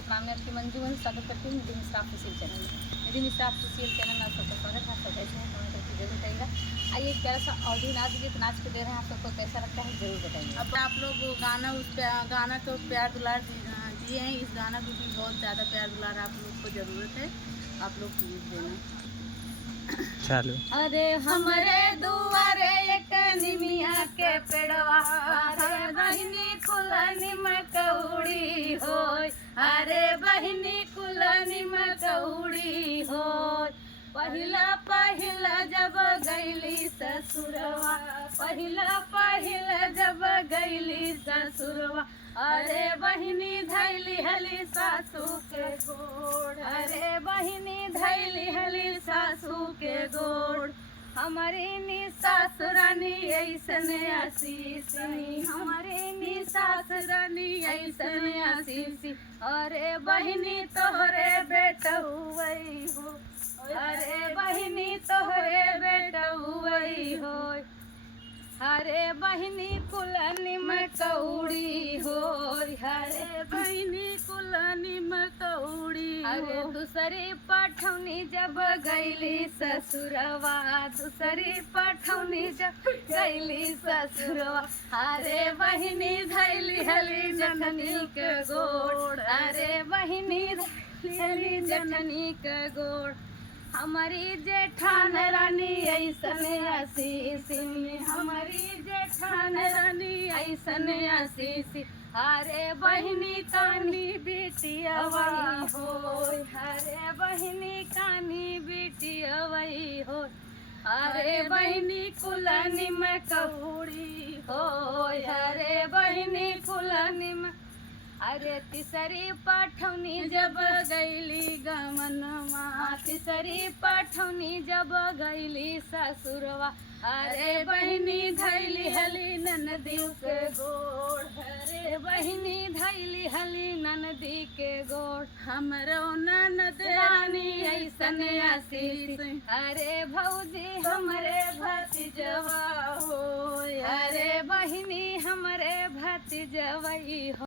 नमस्ते प्रणाम। मैं आपकी मंजू वंश स्वागत करती हूँ निधि मिश्रा ऑफिशियल चैनल में। निधि मिश्रा ऑफिशियल चैनल में आप सबका स्वागत है। आप सब कैसे हैं कमेंट करके जरूर बताइएगा। आइए एक प्यारा सा ऑडियो नाच गीत नाच के दे रहे हैं, आप सबको कैसा लगता है जरूर बताइए। अब आप लोग गाना तो प्यार दुलार दिए हैं। इस गाना को भी बहुत ज़्यादा प्यार दुलार आप लोग को ज़रूरत है, आप लोग प्लीज देना। चलो। अरे हमरे दुआरे एक निमिया के पेड़वा, अरे बहिनी कुलनी में कौड़ी होय, अरे बहिनी कुलनी में कौड़ी होय। पहिला पहिला जब गईली ससुरवा, पहिला पहिला जब गईली ससुरवा, अरे बहिनी धैली हली सासू के गोड़, अरे बहिनी धैली हली सासू के गोड़। हमारी नी सासुरानी ऐसन आशीषी, हमारी नी सासुरानी ऐसन आशीषी, अरे बहिनी तोहरे बेटा हुई हो, अरे बहिनी तोहरे बेटा हुई हो, हरे बहिनी कुलनी में कौड़ी हो, हरे बहिनी कुलनी में कौड़ी। अरे दूसरी पठौनी जब गईली ससुरवा, दूसरी पठौनी जब गईली ससुरवा, अरे बहिनी धैली हली जननी के गोड़, अरे बहिनी धैली हली जननी के गोड़। हमारी जेठान रानी ऐसन आशीषी, हमारी जेठान रानी ऐसन आशीषी, अरे बहिनी कानी बिटिया वही हो, अरे बहिनी कानी बिटिया वही हो, अरे बहिनी कुलनी में कौड़ी हो, अरे बहिनी कुलनी में। अरे तीसरी पठौनी जब गईली गमनमा, तीसरी पठौनी जब गईली ससुरवा, अरे बहिनी धैली हली ननदी के गोड़, अरे बहिनी धैली हली ननदी के गोड़। हमरो ननद रानी ऐसन आशीष, अरे भौजी हमरे भतीजवा हो, अरे बहिनी हमरे भतीजवई हो।